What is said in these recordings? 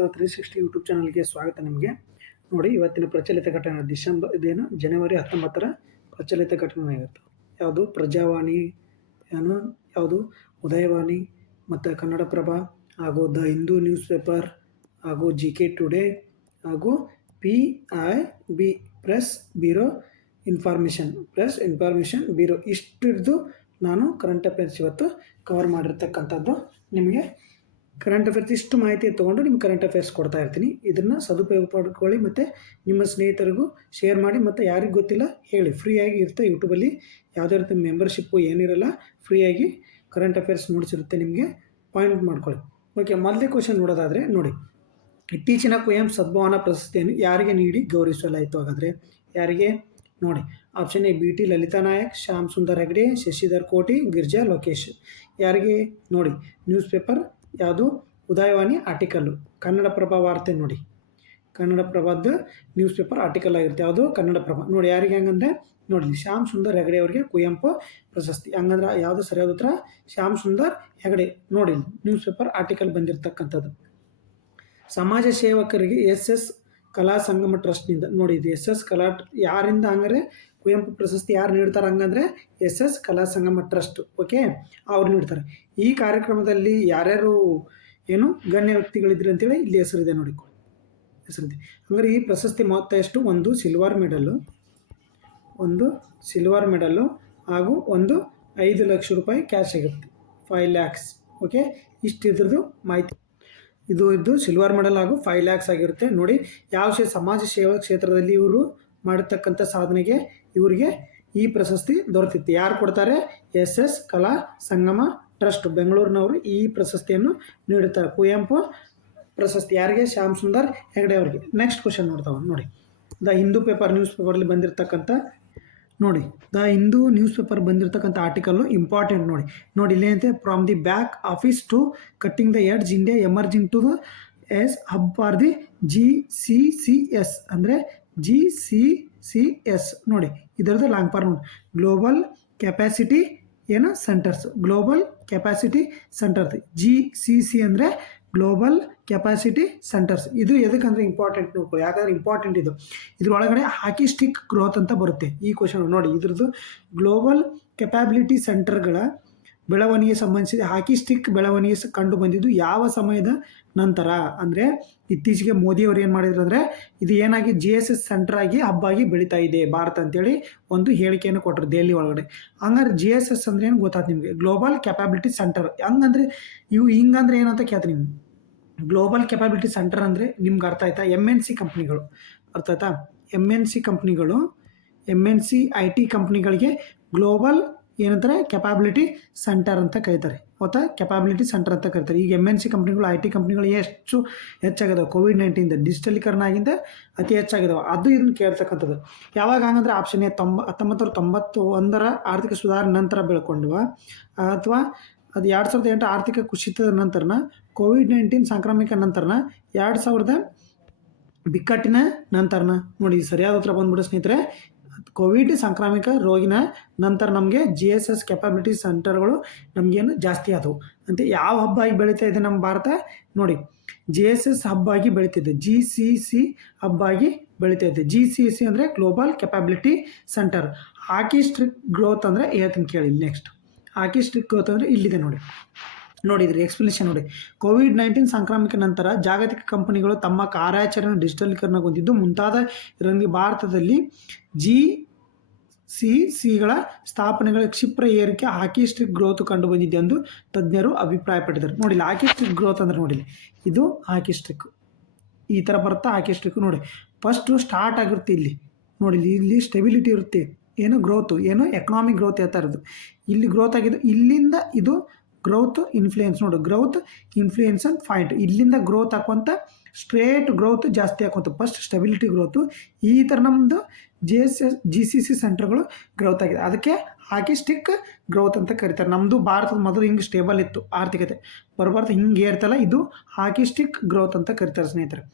360 YouTube ಚಾನಲ್ಗೆ ಸ್ವಾಗತ. ನಿಮಗೆ ನೋಡಿ, ಇವತ್ತಿನ ಪ್ರಚಲಿತ ಘಟನೆ ಜನವರಿ 19ರ ಪ್ರಚಲಿತ ಘಟನೆ ಆಗಿತ್ತು. ಯಾವುದು ಪ್ರಜಾವಾಣಿ, ಯಾವುದು ಉದಯವಾಣಿ ಮತ್ತು ಕನ್ನಡಪ್ರಭ ಹಾಗೂ ದ ಹಿಂದೂ ನ್ಯೂಸ್ ಪೇಪರ್ ಹಾಗೂ GK ಟುಡೇ ಹಾಗೂ PIB press bureau information bureau ಇಷ್ಟಿದ್ದು ನಾನು ಕರೆಂಟ್ ಅಫೇರ್ಸ್ ಇವತ್ತು ಕವರ್ ಮಾಡಿರ್ತಕ್ಕಂಥದ್ದು. ನಿಮಗೆ ಕರೆಂಟ್ ಅಫೇರ್ಸ್ ಇಷ್ಟು ಮಾಹಿತಿ ತೊಗೊಂಡು ನಿಮ್ಗೆ ಕರೆಂಟ್ ಅಫೇರ್ಸ್ ಕೊಡ್ತಾ ಇರ್ತೀನಿ. ಇದನ್ನು ಸದುಪಯೋಗ ಪಡ್ಕೊಳ್ಳಿ ಮತ್ತು ನಿಮ್ಮ ಸ್ನೇಹಿತರಿಗೂ ಶೇರ್ ಮಾಡಿ. ಮತ್ತು ಯಾರಿಗೆ ಗೊತ್ತಿಲ್ಲ ಹೇಳಿ, ಫ್ರೀಯಾಗಿ ಇರುತ್ತೆ. ಯೂಟ್ಯೂಬಲ್ಲಿ ಯಾವುದೇ ರೀತಿ ಮೆಂಬರ್ಶಿಪ್ಪು ಏನಿರಲ್ಲ, ಫ್ರೀಯಾಗಿ ಕರೆಂಟ್ ಅಫೇರ್ಸ್ ನೋಡ್ಸಿರುತ್ತೆ. ನಿಮಗೆ ಪಾಯಿಂಟ್ ಮಾಡ್ಕೊಳ್ಳಿ. ಓಕೆ, ಮೊದಲೇ ಕ್ವಶನ್ ನೋಡೋದಾದರೆ ನೋಡಿ, ಇತ್ತೀಚಿನ ಕುವೆಂಪು ಸದ್ಭಾವನಾ ಪ್ರಶಸ್ತಿಯನ್ನು ಯಾರಿಗೆ ನೀಡಿ ಗೌರವಿಸಲಾಯಿತು? ಹಾಗಾದರೆ ಯಾರಿಗೆ ನೋಡಿ, option A BT Lalita Nayak, Shyam Sundar Hegde, Shashidhar Koti, Girija Lokesh. ಯಾರಿಗೆ ನೋಡಿ, ನ್ಯೂಸ್ ಪೇಪರ್ ಯಾವುದು? ಉದಯವಾಣಿ ಆರ್ಟಿಕಲ್ಲು. ಕನ್ನಡಪ್ರಭ ವಾರ್ತೆ ನೋಡಿ, ಕನ್ನಡಪ್ರಭದ ನ್ಯೂಸ್ ಪೇಪರ್ ಆರ್ಟಿಕಲ್ ಆಗಿರುತ್ತೆ. ಯಾವುದು? ಕನ್ನಡಪ್ರಭ. ನೋಡಿ ಯಾರಿಗೆ ಹಂಗಂದರೆ ನೋಡಿ, ಶ್ಯಾಮ್ ಸುಂದರ್ ಹೆಗ್ಡೆ ಅವರಿಗೆ ಕುವೆಂಪು ಪ್ರಶಸ್ತಿ. ಹಂಗಂದ್ರೆ ಯಾವುದು ಸರಿಯಾದ ಉತ್ತರ? ಶ್ಯಾಮ್ ಸುಂದರ್ ಹೆಗ್ಡೆ. ನೋಡಿ, ನ್ಯೂಸ್ ಪೇಪರ್ ಆರ್ಟಿಕಲ್ ಬಂದಿರತಕ್ಕಂಥದ್ದು. ಸಮಾಜ ಸೇವಕರಿಗೆ SS ಕಲಾ ಸಂಗಮ ಟ್ರಸ್ಟ್ನಿಂದ ನೋಡಿ, ಇದು SS ಕಲಾ ಯಾರಿಂದ ಹಂಗಾರೆ ಕುವೆಂಪು ಪ್ರಶಸ್ತಿ ಯಾರು ನೀಡ್ತಾರೆ? ಹಂಗಂದರೆ SS ಕಲಾ ಸಂಗಮ ಟ್ರಸ್ಟ್. ಓಕೆ, ಅವ್ರು ನೀಡ್ತಾರೆ. ಈ ಕಾರ್ಯಕ್ರಮದಲ್ಲಿ ಯಾರ್ಯಾರು ಏನು ಗಣ್ಯ ವ್ಯಕ್ತಿಗಳಿದ್ರು ಅಂತೇಳಿ ಇಲ್ಲಿ ಹೆಸರಿದೆ ನೋಡಿ, ಹೆಸರಿದೆ. ಹಂಗಾರೆ ಈ ಪ್ರಶಸ್ತಿ ಮೊತ್ತ ಎಷ್ಟು? ಒಂದು ಸಿಲ್ವರ್ ಮೆಡಲ್ಲು ಹಾಗೂ ಒಂದು 5 ಲಕ್ಷ ರೂಪಾಯಿ ಕ್ಯಾಶ್ ಆಗುತ್ತೆ, 5 lakhs. ಓಕೆ, ಇಷ್ಟು ಇದ್ರದ್ದು ಮಾಹಿತಿ. ಇದು ಸಿಲ್ವರ್ ಮೆಡಲ್ ಹಾಗೂ 5 lakhs ಆಗಿರುತ್ತೆ. ನೋಡಿ, ಯಾವ ಸಮಾಜ ಸೇವಾ ಕ್ಷೇತ್ರದಲ್ಲಿ ಇವರು ಮಾಡಿರ್ತಕ್ಕಂಥ ಸಾಧನೆಗೆ ಇವರಿಗೆ ಈ ಪ್ರಶಸ್ತಿ ದೊರೆತಿತ್ತು. ಯಾರು ಕೊಡ್ತಾರೆ? SS ಕಲಾ ಸಂಗಮ ಟ್ರಸ್ಟ್ ಬೆಂಗಳೂರಿನವರು ಈ ಪ್ರಶಸ್ತಿಯನ್ನು ನೀಡುತ್ತಾರೆ. ಕುವೆಂಪು ಪ್ರಶಸ್ತಿ ಯಾರಿಗೆ? ಶ್ಯಾಮ್ ಸುಂದರ್ ಹೆಗ್ಡೆ ಅವರಿಗೆ. ನೆಕ್ಸ್ಟ್ ಕ್ವಶನ್ ನೋಡ್ತಾವೆ ನೋಡಿ, ದ ಹಿಂದೂ ಪೇಪರ್ ನ್ಯೂಸ್ ಪೇಪರಲ್ಲಿ ಬಂದಿರತಕ್ಕಂಥ ನೋಡಿ, ದ ಹಿಂದೂ ನ್ಯೂಸ್ ಪೇಪರ್ ಬಂದಿರತಕ್ಕಂಥ ಆರ್ಟಿಕಲ್ಲು ಇಂಪಾರ್ಟೆಂಟ್. ನೋಡಿ ಇಲ್ಲೇನಂತೆ, from the back office to cutting the edge, India emerging to the as hub for the GCCS. ಅಂದರೆ GCCS ನೋಡಿ, ಇದರದ್ದು ಲಾಂಗ್ ಫಾರ್ಮ್ ನೋಡಿ, global capacity centres. Global capacity centres GCC ಅಂದರೆ global capacity centres. ಇದು ಎದಕ್ಕಂದರೆ important ನೋಡ್ಕೊಳ್ಳಿ, ಯಾಕಂದರೆ important ಇದು. ಇದ್ರೊಳಗಡೆ ಹಾಕಿ ಸ್ಟಿಕ್ ಗ್ರೋತ್ ಅಂತ ಬರುತ್ತೆ. ಈ ಕ್ವಶನ್ ನೋಡಿ, ಇದ್ರದ್ದು ಗ್ಲೋಬಲ್ ಕೆಪಾಬಿಲಿಟಿ ಸೆಂಟರ್ಗಳ ಬೆಳವಣಿಗೆ ಸಂಬಂಧಿಸಿದ ಹಾಕಿ ಸ್ಟಿಕ್ ಬೆಳವಣಿಗೆ ಕಂಡು ಬಂದಿದ್ದು ಯಾವ ಸಮಯದ ನಂತರ? ಅಂದರೆ ಇತ್ತೀಚೆಗೆ ಮೋದಿಯವರು ಏನು ಮಾಡಿದ್ರು ಅಂದರೆ, ಇದು ಏನಾಗಿ GSS ಸೆಂಟರ್ ಆಗಿ ಹಬ್ಬಾಗಿ ಬೆಳೀತಾ ಇದೆ ಭಾರತ ಅಂತೇಳಿ ಒಂದು ಹೇಳಿಕೆಯನ್ನು ಕೊಟ್ಟರು ದೆಹಲಿ ಒಳಗಡೆ. ಹಂಗಾರೆ GSS ಅಂದರೆ ಏನು ಗೊತ್ತಾಯ್ತು ನಿಮಗೆ? Global capability centre. ಹಂಗಂದರೆ ಹಿಂಗಂದ್ರೆ ಏನಂತ ಕೇಳ್ತೀನಿ ನಿಮ್ಗೆ. ಗ್ಲೋಬಲ್ ಕೆಪಾಬಿಲಿಟಿ ಸೆಂಟರ್ ಅಂದರೆ ನಿಮ್ಗೆ ಅರ್ಥ ಆಯ್ತಾ? MNC ಕಂಪ್ನಿಗಳು ಅರ್ಥ ಆಯ್ತಾ? MNC IT ಕಂಪ್ನಿಗಳಿಗೆ ಗ್ಲೋಬಲ್ ಏನಂತಾರೆ? ಕೆಪಾಬಿಲಿಟಿ ಸೆಂಟರ್ ಅಂತ ಕರೀತಾರೆ. ಗೊತ್ತಾ? ಕೆಪಾಬಿಲಿಟಿ ಸೆಂಟರ್ ಅಂತ ಕರೀತಾರೆ. ಈಗ MNC ಕಂಪ್ನಿಗಳು, IT ಕಂಪ್ನಿಗಳು ಹೆಚ್ಚಾಗಿದಾವೆ. COVID-19 ಡಿಜಿಟಲೀಕರಣ ಆಗಿಂದ ಅತಿ ಹೆಚ್ಚಾಗಿದಾವೆ. ಅದು ಇದನ್ನು ಕೇಳ್ತಕ್ಕಂಥದ್ದು. ಯಾವಾಗ ಹಂಗಂದ್ರೆ ಆಪ್ಷನ್ ಎ 1991ರ ಆರ್ಥಿಕ ಸುಧಾರಣೆ ನಂತರ ಬೆಳ್ಕೊಂಡ್ವ, ಅಥವಾ ಅದು 2008 ಆರ್ಥಿಕ ಕುಸಿತದ ನಂತರನ, COVID-19 ಸಾಂಕ್ರಾಮಿಕ ನಂತರನ, 2000 ಬಿಕ್ಕಟ್ಟಿನ ನಂತರನ. ನೋಡಿ, ಸರಿಯಾದ ಉತ್ತರ ಬಂದ್ಬಿಡು ಸ್ನೇಹಿತರೆ. ಕೋವಿಡ್ ಸಾಂಕ್ರಾಮಿಕ ರೋಗಿನ ನಂತರ ನಮಗೆ GSS ಕೆಪಾಬಿಲಿಟಿ ಸೆಂಟರ್ಗಳು ನಮಗೇನು ಜಾಸ್ತಿ ಆದವು ಅಂತ. ಯಾವ ಹಬ್ಬಾಗಿ ಬೆಳೀತಾ ಇದೆ ನಮ್ಮ ಭಾರತ? ನೋಡಿ, GSS ಹಬ್ಬಾಗಿ ಬೆಳೀತಿದೆ, GCC ಹಬ್ಬಾಗಿ ಬೆಳೀತಾ ಇದೆ. GCC ಅಂದರೆ ಗ್ಲೋಬಲ್ ಕೆಪಾಬಿಲಿಟಿ ಸೆಂಟರ್. ಹಾಕಿ ಸ್ಟಿಕ್ ಗ್ರೋತ್ ಅಂದರೆ ಹೇಳ್ತೀನಿ ಕೇಳಿ. ನೆಕ್ಸ್ಟ್ ಹಾಕಿ ಸ್ಟಿಕ್ ಗ್ರೋತ್ ಅಂದರೆ ಇಲ್ಲಿದೆ ನೋಡಿ ಇದ್ರ ಎಕ್ಸ್ಪ್ಲನೇಷನ್ ನೋಡಿ. COVID-19 ಸಾಂಕ್ರಾಮಿಕ ನಂತರ ಜಾಗತಿಕ ಕಂಪನಿಗಳು ತಮ್ಮ ಕಾರ್ಯಾಚರಣೆ ಡಿಜಿಟಲೀಕರಣಗೊಂಡಿದ್ದು ಮುಂತಾದ ಇದರಲ್ಲಿ ಭಾರತದಲ್ಲಿ GCCಗಳ ಸ್ಥಾಪನೆಗಳ ಕ್ಷಿಪ್ರ ಏರಿಕೆ ಹಾಕಿ ಸ್ಟಿಕ್ ಗ್ರೋತ್ ಕಂಡು ಬಂದಿದೆ ಎಂದು ತಜ್ಞರು ಅಭಿಪ್ರಾಯಪಟ್ಟಿದ್ದಾರೆ. ನೋಡಿ, ಹಾಕಿ ಸ್ಟಿಕ್ ಗ್ರೋತ್ ಅಂದರೆ ನೋಡಿ, ಇದು ಹಾಕಿ ಸ್ಟಿಕ್ ಈ ಥರ ಬರುತ್ತಾ? ಹಾಕಿ ಸ್ಟಿಕ್ ನೋಡಿ, ಫಸ್ಟು ಸ್ಟಾರ್ಟ್ ಆಗಿರುತ್ತೆ ಇಲ್ಲಿ ನೋಡಿ, ಇಲ್ಲಿ ಸ್ಟೆಬಿಲಿಟಿ ಇರುತ್ತೆ, ಏನು ಗ್ರೋತು, ಏನು ಎಕನಾಮಿಕ್ ಗ್ರೋತ್ ಹೇಳ್ತಾ ಇರೋದು. ಇಲ್ಲಿ ಗ್ರೋತ್ ಆಗಿದ್ದು, ಇಲ್ಲಿಂದ ಇದು ಗ್ರೋತ್ ಇನ್ಫ್ಲೂಯೆನ್ಸ್ ನೋಡಿ, ಗ್ರೋತ್ ಇನ್ಫ್ಲೂಯೆನ್ಸ್ ಅಂಡ್ ಪಾಯಿಂಟ್. ಇಲ್ಲಿಂದ ಗ್ರೋತ್ ಹಾಕುವಂಥ ಸ್ಟ್ರೇಟ್ ಗ್ರೋತ್ ಜಾಸ್ತಿ ಹಾಕುವಂಥ ಫಸ್ಟ್ ಸ್ಟೆಬಿಲಿಟಿ ಗ್ರೋತು. ಈ ಥರ ನಮ್ಮದು GCC ಸೆಂಟರ್ಗಳು ಗ್ರೋತ್ ಆಗಿದೆ. ಅದಕ್ಕೆ ಹಾಕಿ ಸ್ಟಿಕ್ ಗ್ರೋತ್ ಅಂತ ಕರೀತಾರೆ. ನಮ್ಮದು ಭಾರತದ ಮೊದಲು ಹಿಂಗೆ ಸ್ಟೇಬಲ್ ಇತ್ತು ಆರ್ಥಿಕತೆ, ಬರಬಾರ್ದು ಹಿಂಗೆ ಇರ್ತಲ್ಲ, ಇದು ಹಾಕಿ ಸ್ಟಿಕ್ ಗ್ರೋತ್ ಅಂತ ಕರೀತಾರೆ ಸ್ನೇಹಿತರೆ.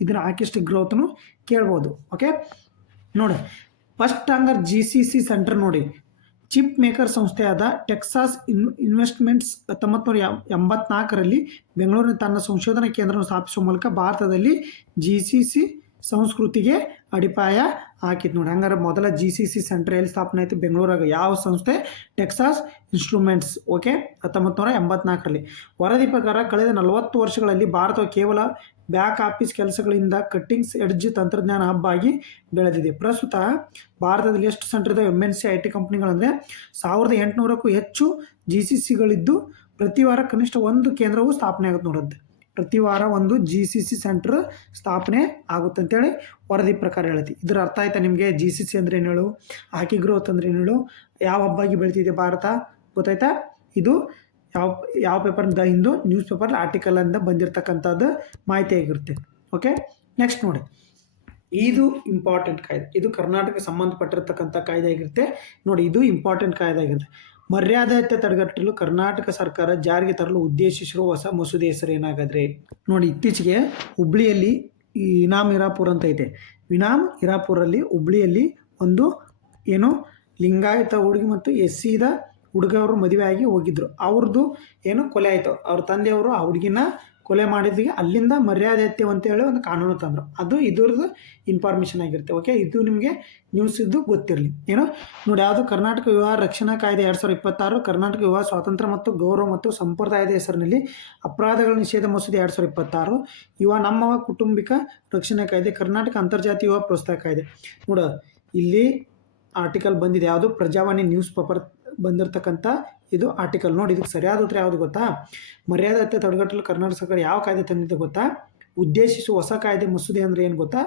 ಇದನ್ನು ಹಾಕಿ ಸ್ಟಿಕ್ ಗ್ರೋತ್ನು ಕೇಳ್ಬೋದು. ಓಕೆ ನೋಡಿ, ಫಸ್ಟ್ ಹಂಗಾರೆ GCC ಸೆಂಟರ್ ನೋಡಿ, ಚಿಪ್ ಮೇಕರ್ ಸಂಸ್ಥೆಯಾದ ಟೆಕ್ಸಾಸ್ ಇನ್ವೆಸ್ಟ್ಮೆಂಟ್ಸ್ 1984ರಲ್ಲಿ ಬೆಂಗಳೂರಿನ ತನ್ನ ಸಂಶೋಧನಾ ಕೇಂದ್ರವನ್ನು ಸ್ಥಾಪಿಸುವ ಮೂಲಕ ಭಾರತದಲ್ಲಿ GCC ಸಂಸ್ಕೃತಿಗೆ ಅಡಿಪಾಯ ಹಾಕಿತ್ತು ನೋಡಿ. ಹಂಗಾರೆ ಮೊದಲ GCC ಸೆಂಟರ್ ಎಲ್ಲಿ ಸ್ಥಾಪನೆ ಆಯಿತು? ಬೆಂಗಳೂರಾಗ. ಯಾವ ಸಂಸ್ಥೆ? Texas instruments. ಓಕೆ, 1984ರಲ್ಲಿ. ವರದಿ ಪ್ರಕಾರ ಕಳೆದ 40 ವರ್ಷಗಳಲ್ಲಿ ಭಾರತವು ಕೇವಲ ಬ್ಯಾಕ್ ಆಫೀಸ್ ಕೆಲಸಗಳಿಂದ ಕಟ್ಟಿಂಗ್ಸ್ ಎಡ್ಜ್ ತಂತ್ರಜ್ಞಾನ ಹಬ್ ಆಗಿ ಬೆಳೆದಿದೆ. ಪ್ರಸ್ತುತ ಭಾರತದಲ್ಲಿ ಎಷ್ಟು ಸೆಂಟರ್ ಇದಾವೆ? MNC IT ಕಂಪ್ನಿಗಳಂದರೆ 1800ಕ್ಕೂ ಹೆಚ್ಚು GCCಗಳಿದ್ದು ಪ್ರತಿ ವಾರ ಕನಿಷ್ಠ ಒಂದು ಕೇಂದ್ರವು ಸ್ಥಾಪನೆ ಆಗುತ್ತೆ ನೋಡೋದು. ಪ್ರತಿ ವಾರ ಒಂದು GCC ಸೆಂಟರ್ ಸ್ಥಾಪನೆ ಆಗುತ್ತೆ ಅಂತೇಳಿ ವರದಿ ಪ್ರಕಾರ ಹೇಳುತ್ತೆ. ಇದರ ಅರ್ಥ ಆಯ್ತಾ ನಿಮಗೆ? GCC ಅಂದರೆ ಏನು ಹೇಳು? ಆಕಿ ಗ್ರೋತ್ ಅಂದರೆ ಏನು ಹೇಳು? ಯಾವ ಹಬ್ಬಾಗಿ ಬೆಳೀತಿದೆ ಭಾರತ ಗೊತ್ತಾಯ್ತಾ? ಇದು ಯಾವ paper? The Hindu newspaper ಆರ್ಟಿಕಲಿಂದ ಬಂದಿರತಕ್ಕಂಥದ್ದು ಮಾಹಿತಿ ಆಗಿರುತ್ತೆ. ಓಕೆ, ನೆಕ್ಸ್ಟ್ ನೋಡಿ, ಇದು ಇಂಪಾರ್ಟೆಂಟ್ ಕಾಯ್ದೆ. ಇದು ಕರ್ನಾಟಕಕ್ಕೆ ಸಂಬಂಧಪಟ್ಟಿರ್ತಕ್ಕಂಥ ಕಾಯ್ದೆ ಆಗಿರುತ್ತೆ ನೋಡಿ. ಇದು ಇಂಪಾರ್ಟೆಂಟ್ ಕಾಯ್ದೆ ಆಗಿರುತ್ತೆ. ಮರ್ಯಾದೆ ಹತ್ಯೆ ತಡೆಗಟ್ಟಲು ಕರ್ನಾಟಕ ಸರ್ಕಾರ ಜಾರಿಗೆ ತರಲು ಉದ್ದೇಶಿಸಿರುವ ಹೊಸ ಮಸೂದೆ ಹೆಸರು ಏನಾಗಾದ್ರೆ ನೋಡಿ. ಇತ್ತೀಚೆಗೆ ಹುಬ್ಳಿಯಲ್ಲಿ ಇನಾಮ್ ಹಿರಾಪುರ್ ಅಂತ ಐತೆ. ಇನಾಮ್ ಹಿರಾಪುರಲ್ಲಿ ಹುಬ್ಳಿಯಲ್ಲಿ ಒಂದು ಏನು ಲಿಂಗಾಯತ ಹುಡುಗಿ ಮತ್ತು SCದ ಹುಡುಗ ಅವರು ಮದುವೆ ಆಗಿ ಹೋಗಿದ್ರು. ಅವ್ರದ್ದು ಏನು ಕೊಲೆ ಆಯಿತು. ಅವ್ರ ತಂದೆಯವರು ಆ ಹುಡುಗಿನ ಕೊಲೆ ಮಾಡಿದ್ವಿ. ಅಲ್ಲಿಂದ ಮರ್ಯಾದೆ ಹತ್ಯೆ ಅಂತೇಳಿ ಒಂದು ಕಾನೂನು ತಂದರು. ಅದು ಇದ್ರದ್ದು ಇನ್ಫಾರ್ಮೇಷನ್ ಆಗಿರುತ್ತೆ. ಓಕೆ, ಇದು ನಿಮಗೆ ನ್ಯೂಸ್ ಇದ್ದು ಗೊತ್ತಿರಲಿ. ಏನೋ ನೋಡಿ, ಯಾವುದು? ಕರ್ನಾಟಕ ವಿವಾಹ ರಕ್ಷಣಾ ಕಾಯ್ದೆ 2026, ಕರ್ನಾಟಕ ವಿವಾಹ ಸ್ವಾತಂತ್ರ್ಯ ಮತ್ತು ಗೌರವ ಮತ್ತು ಸಂಪ್ರದಾಯದ ಹೆಸರಿನಲ್ಲಿ ಅಪರಾಧಗಳ ನಿಷೇಧ ಮಸೂದೆ 2026, ಯುವ ನಮ್ಮವ ಕುಟುಂಬಿಕ ರಕ್ಷಣಾ ಕಾಯ್ದೆ, ಕರ್ನಾಟಕ ಅಂತರ್ಜಾತೀಯ ವಿವಾಹ ಪ್ರೋತ್ಸಾಹ ಕಾಯ್ದೆ. ನೋಡ, ಇಲ್ಲಿ ಆರ್ಟಿಕಲ್ ಬಂದಿದೆ. ಯಾವುದು? ಪ್ರಜಾವಾಣಿ ನ್ಯೂಸ್ ಪೇಪರ್ ಬಂದಿರತಕ್ಕಂಥ ಇದು ಆರ್ಟಿಕಲ್ ನೋಡಿ. ಇದಕ್ಕೆ ಸರಿಯಾದ ಉತ್ತರ ಯಾವುದು ಗೊತ್ತಾ? ಮರ್ಯಾದೆ ಹತ್ಯೆ ತಡೆಗಟ್ಟಲು ಕರ್ನಾಟಕ ಸರ್ಕಾರ ಯಾವ ಕಾಯ್ದೆ ತಂದಿದೆ ಗೊತ್ತಾ? ಉದ್ದೇಶಿಸುವ ಹೊಸ ಕಾಯ್ದೆ ಮಸೂದೆ ಅಂದರೆ ಏನು ಗೊತ್ತಾ?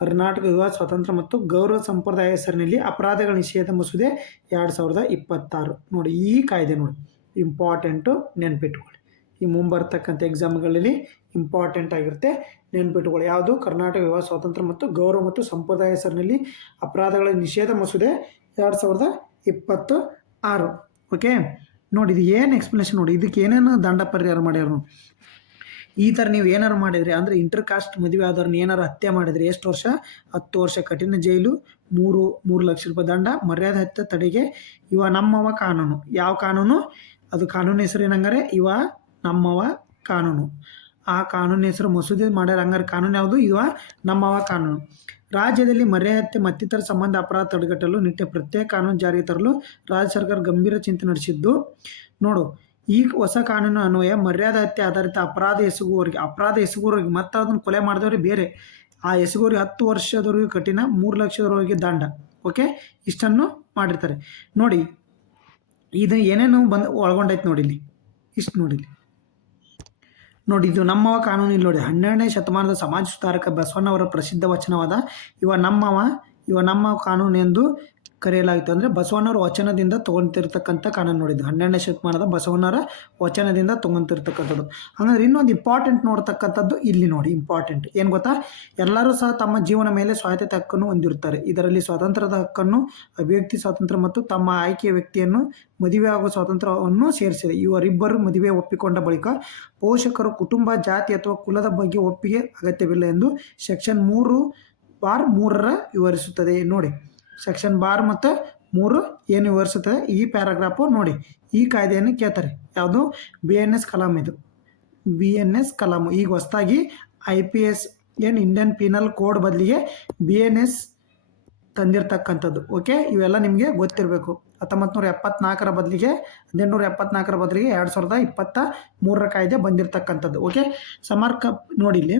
ಕರ್ನಾಟಕ ವಿವಾಹ ಸ್ವಾತಂತ್ರ್ಯ ಮತ್ತು ಗೌರವ ಸಂಪ್ರದಾಯ ಹೆಸರಿನಲ್ಲಿ ಅಪರಾಧಗಳ ನಿಷೇಧ ಮಸೂದೆ 2026 ನೋಡಿ. ಈ ಕಾಯ್ದೆ ನೋಡಿ ಇಂಪಾರ್ಟೆಂಟು, ನೆನ್ಪಿಟ್ಕೊಳ್ಳಿ. ಈ ಮುಂಬರ್ತಕ್ಕಂಥ ಎಕ್ಸಾಮ್ಗಳಲ್ಲಿ ಇಂಪಾರ್ಟೆಂಟ್ ಆಗಿರುತ್ತೆ, ನೆನ್ಪಿಟ್ಕೊಳ್ಳಿ. ಯಾವುದು? ಕರ್ನಾಟಕ ವಿವಾಹ ಸ್ವಾತಂತ್ರ್ಯ ಮತ್ತು ಗೌರವ ಮತ್ತು ಸಂಪ್ರದಾಯ ಹೆಸರಿನಲ್ಲಿ ಅಪರಾಧಗಳ ನಿಷೇಧ ಮಸೂದೆ 2026. ಓಕೆ, ನೋಡಿ ಇದು ಏನು ಎಕ್ಸ್ಪ್ಲನೇಷನ್ ನೋಡಿ. ಇದಕ್ಕೆ ಏನೇನು ದಂಡ ಪರಿಹಾರ ಮಾಡ್ಯಾರ. ಈ ಥರ ನೀವು ಏನಾರು ಮಾಡಿದ್ರಿ ಅಂದರೆ ಇಂಟರ್ ಕಾಸ್ಟ್ ಮದುವೆ ಆದವ್ರನ್ನ ಏನಾರು ಹತ್ಯೆ ಮಾಡಿದರೆ ಎಷ್ಟು ವರ್ಷ? 10 ವರ್ಷ ಕಠಿಣ ಜೈಲು, 3 ಲಕ್ಷ ರೂಪಾಯಿ ದಂಡ. ಮರ್ಯಾದೆ ಹತ್ಯೆ ತಡೆಗೆ ಇವ ನಮ್ಮವ ಕಾನೂನು. ಯಾವ ಕಾನೂನು? ಅದು ಕಾನೂನು ಹೆಸರು ಏನಂಗಾರೆ ಇವ ನಮ್ಮವ ಕಾನೂನು. ಆ ಕಾನೂನು ಹೆಸರು ಮಸೂದೆ ಮಾಡ್ಯಾರ. ಹಂಗಾರೆ ಕಾನೂನು ಯಾವುದು? ಇವ ನಮ್ಮವ ಕಾನೂನು. ರಾಜ್ಯದಲ್ಲಿ ಮರ್ಯಾದೆ ಹತ್ಯೆ ಮತ್ತಿತರ ಸಂಬಂಧ ಅಪರಾಧ ತಡೆಗಟ್ಟಲು ನಿಟ್ಟಿನ ಪ್ರತ್ಯೇಕ ಕಾನೂನು ಜಾರಿಗೆ ತರಲು ರಾಜ್ಯ ಸರ್ಕಾರ ಗಂಭೀರ ಚಿಂತನೆ ನಡೆಸಿದ್ದು ನೋಡು. ಈ ಹೊಸ ಕಾನೂನು ಅನ್ವಯ ಮರ್ಯಾದೆ ಹತ್ಯೆ ಆಧಾರಿತ ಅಪರಾಧ ಎಸಗುವವರಿಗೆ ಮತ್ತು ಅದನ್ನು ಕೊಲೆ ಮಾಡಿದವ್ರಿಗೆ ಬೇರೆ, ಆ ಎಸಗುವವರಿಗೆ 10 ವರ್ಷದವರೆಗೂ ಕಠಿಣ, 3 ಲಕ್ಷದವರೆಗೆ ದಂಡ. ಓಕೆ, ಇಷ್ಟನ್ನು ಮಾಡಿರ್ತಾರೆ ನೋಡಿ. ಇದು ಏನೇನು ಒಳಗೊಂಡೈತೆ ನೋಡಿಲಿ, ಇಷ್ಟು ನೋಡಿಲಿ ನೋಡಿ. ಇದು ನಮ್ಮವ ಕಾನೂನು. ಇಲ್ಲಿ ನೋಡಿ, 12ನೇ ಶತಮಾನದ ಸಮಾಜ ಸುಧಾರಕ ಬಸವಣ್ಣವರ ಪ್ರಸಿದ್ಧ ವಚನವಾದ ಇವ ನಮ್ಮ ಕಾನೂನು ಎಂದು ಕರೆಯಲಾಗಿತ್ತು. ಅಂದರೆ ಬಸವಣ್ಣವರ ವಚನದಿಂದ ತೊಗೊಂತಿರ್ತಕ್ಕಂಥ ಕಾನೂನು ನೋಡಿದ್ದು. 12ನೇ ಶತಮಾನದ ಬಸವಣ್ಣವರ ವಚನದಿಂದ ತೊಗೊಂತಿರ್ತಕ್ಕಂಥದ್ದು. ಹಾಗಾದ್ರೆ ಇನ್ನೊಂದು ಇಂಪಾರ್ಟೆಂಟ್ ನೋಡ್ತಕ್ಕಂಥದ್ದು ಇಲ್ಲಿ ನೋಡಿ. ಇಂಪಾರ್ಟೆಂಟ್ ಏನು ಗೊತ್ತಾ? ಎಲ್ಲರೂ ಸಹ ತಮ್ಮ ಜೀವನ ಮೇಲೆ ಸ್ವಾಯತ್ತತೆ ಹಕ್ಕನ್ನು ಹೊಂದಿರುತ್ತಾರೆ. ಇದರಲ್ಲಿ ಸ್ವಾತಂತ್ರ್ಯದ ಹಕ್ಕನ್ನು, ಅಭಿವ್ಯಕ್ತಿ ಸ್ವಾತಂತ್ರ್ಯ ಮತ್ತು ತಮ್ಮ ಆಯ್ಕೆಯ ವ್ಯಕ್ತಿಯನ್ನು ಮದುವೆ ಆಗುವ ಸ್ವಾತಂತ್ರ್ಯವನ್ನು ಸೇರಿಸಿದೆ. ಇವರಿಬ್ಬರು ಮದುವೆ ಒಪ್ಪಿಕೊಂಡ ಬಳಿಕ ಪೋಷಕರು ಕುಟುಂಬ, ಜಾತಿ ಅಥವಾ ಕುಲದ ಬಗ್ಗೆ ಒಪ್ಪಿಗೆ ಅಗತ್ಯವಿಲ್ಲ ಎಂದು ಸೆಕ್ಷನ್ 3(3) ವಿವರಿಸುತ್ತದೆ ನೋಡಿ. ಸೆಕ್ಷನ್ 3 ಮತ್ತು 3 ಏನು ವಿವರಿಸುತ್ತದೆ ಈ ಪ್ಯಾರಾಗ್ರಾಫು ನೋಡಿ. ಈ ಕಾಯ್ದೆಯನ್ನು ಕೇಳ್ತಾರೆ. ಯಾವುದು? BNS ಕಲಾಂ. ಇದು BNS ಕಲಾಂ. ಈಗ ಹೊಸದಾಗಿ IPS ಏನು ಇಂಡಿಯನ್ ಪೀನಲ್ ಕೋಡ್ ಬದಲಿಗೆ BNS ತಂದಿರತಕ್ಕಂಥದ್ದು. ಓಕೆ, ಇವೆಲ್ಲ ನಿಮಗೆ ಗೊತ್ತಿರಬೇಕು. 1974 ಬದಲಿಗೆ 2023 ಕಾಯ್ದೆ ಬಂದಿರತಕ್ಕಂಥದ್ದು. ಓಕೆ, ನೋಡಿ ಇಲ್ಲಿ